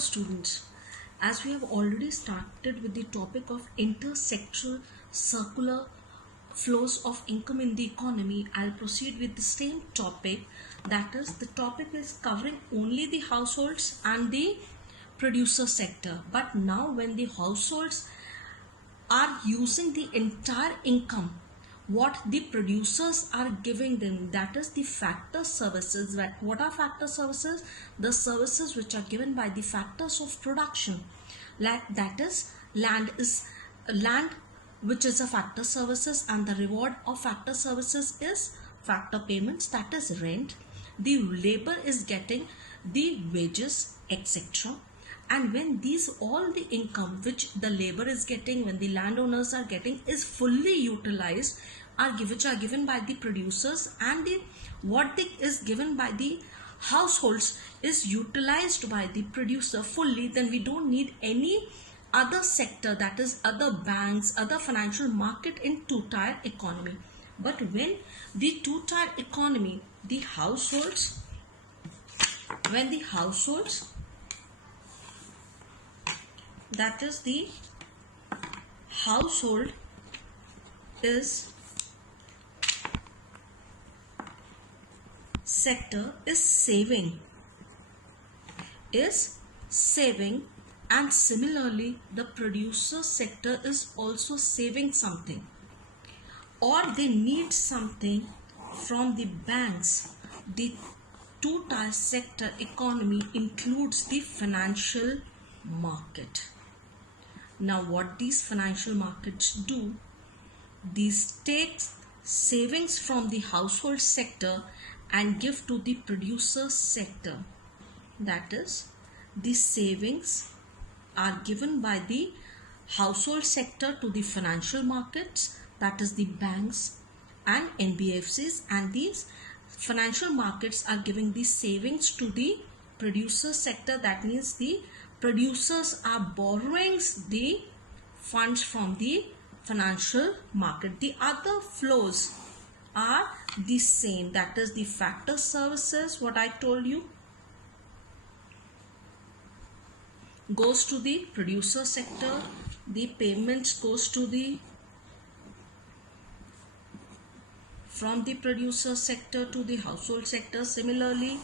students, as we have already started with the topic of intersectoral circular flows of income in the economy, I'll proceed with the same topic. That is, the topic is covering only the households and the producer sector. But now when the households are using the entire income what the producers are giving them, that is the factor services. What are factor services? The services which are given by the factors of production, like that is land which is a factor services, and the reward of factor services is factor payments, that is rent. The labor is getting the wages, etc. And when these all the income which the labor is getting, when the landowners are getting, is fully utilized, which are given by the producers, and what is given by the households is utilized by the producer fully, then we don't need any other sector, that is other banks, other financial market in two-tier economy. But when the two-tier economy, when the households, that is the household is sector is saving, and similarly the producer sector is also saving something, or they need something from the banks. The two-tier sector economy includes the financial market. Now what these financial markets do, these take savings from the household sector and give to the producer sector. That is, the savings are given by the household sector to the financial markets, that is the banks and NBFCs, and these financial markets are giving the savings to the producer sector. That means the producers are borrowing the funds from the financial market. The other flows are the same, that is the factor services, what I told you, goes to the producer sector. The payments goes to the from the producer sector to the household sector. Similarly,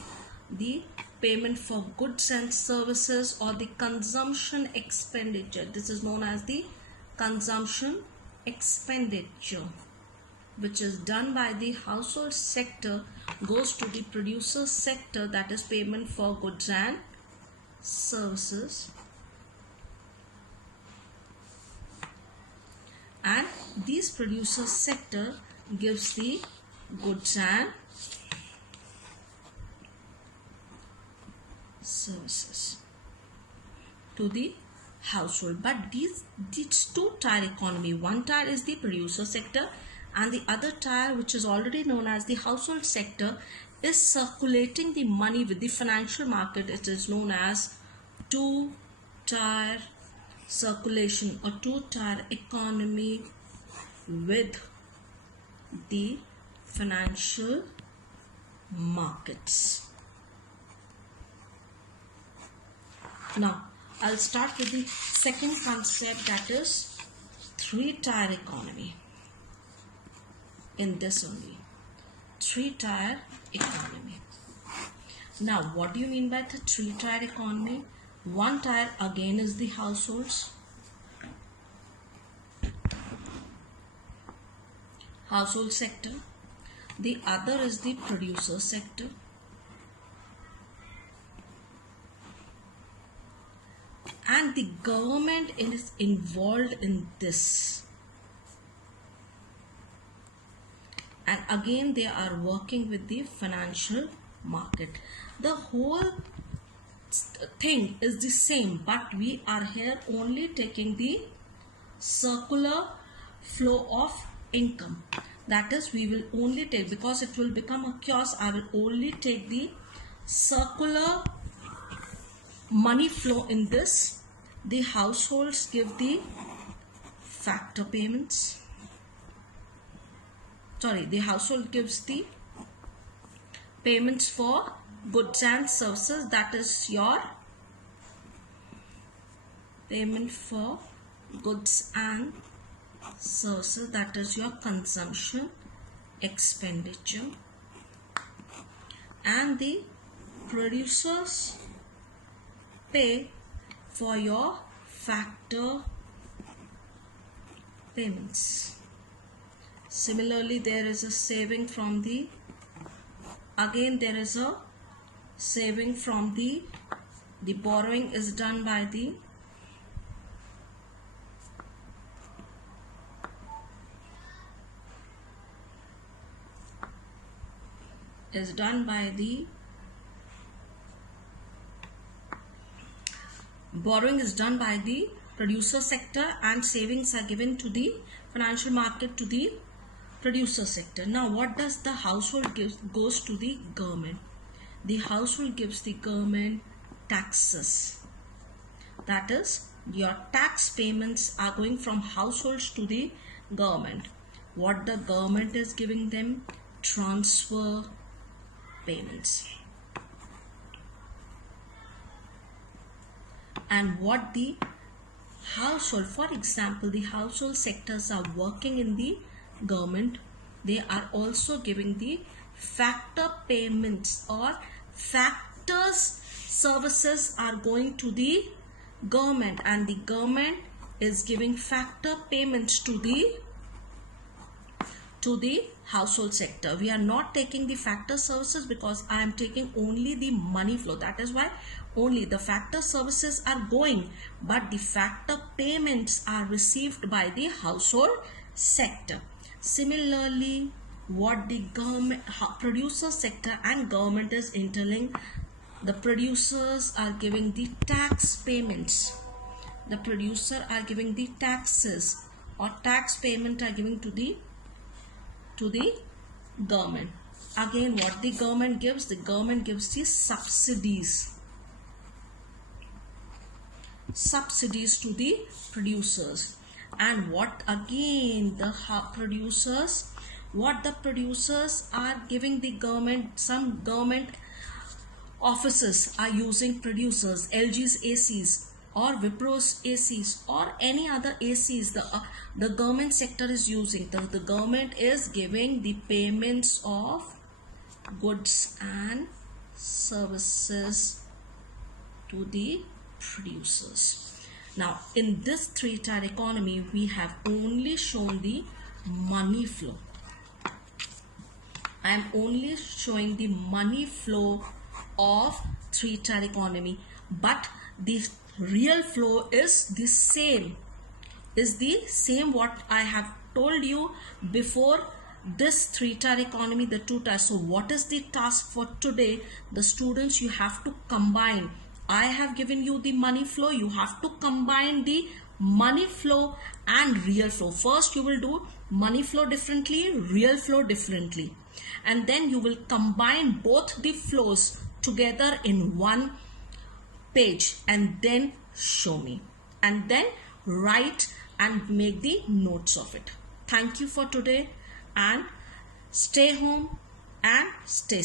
the payment for goods and services, or the consumption expenditure, this is known as the consumption expenditure, which is done by the household sector, goes to the producer sector, that is payment for goods and services. And this producer sector gives the goods and services to the household. But these two-tier economy, one tier is the producer sector, and the other tier, which is already known as the household sector, is circulating the money with the financial market. It is known as two-tier circulation or two-tier economy with the financial markets. Now I'll start with the second concept, that is three-tier economy. In this only, three-tier economy. Now what do you mean by the three-tier economy? One tier again is the household sector. The other is the producer sector. And the government is involved in this. And again they are working with the financial market. The whole thing is the same, but we are here only taking the circular flow of income. That is, we will only take, because it will become a chaos, I will only take the circular money flow in this. The households give the factor payments. The household gives the payments for goods and services, that is your payment for goods and services, that is your consumption expenditure, and the producers pay for your factor payments. Similarly, there is a saving from the, again there is a saving from the borrowing is done by the borrowing is done by the producer sector, and savings are given to the financial market to the producer sector. Now what does the household goes to the government? The household gives the government taxes. That is, your tax payments are going from households to the government. What the government is giving them? Transfer payments. And what the household, for example, the household sectors are working in the government, they are also giving the factor payments, or factors services are going to the government, and the government is giving factor payments to the household sector. We are not taking the factor services because I am taking only the money flow. That is why only the factor services are going, but the factor payments are received by the household sector. Similarly, what the government, producer sector and government is interlinked. The producers are giving the tax payments. The producer are giving the taxes, or tax payment are giving to the government. Again, what the government gives? The government gives the subsidies to the producers. And what again the producers, what the producers are giving the government, some government offices are using producers, LG's ACs or Wipro's ACs or any other ACs the government sector is using. The government is giving the payments of goods and services to the producers. Now in this three-tier economy, we have only shown the money flow. I am only showing the money flow of three-tier economy, but the real flow is the same, what I have told you before. This three-tier economy, the two tiers. So what is the task for today? The students, you have to combine. I have given you the money flow. You have to combine the money flow and real flow. First you will do money flow differently, real flow differently, and then you will combine both the flows together in one page and then show me, and then write and make the notes of it. Thank you for today, and stay home and stay safe.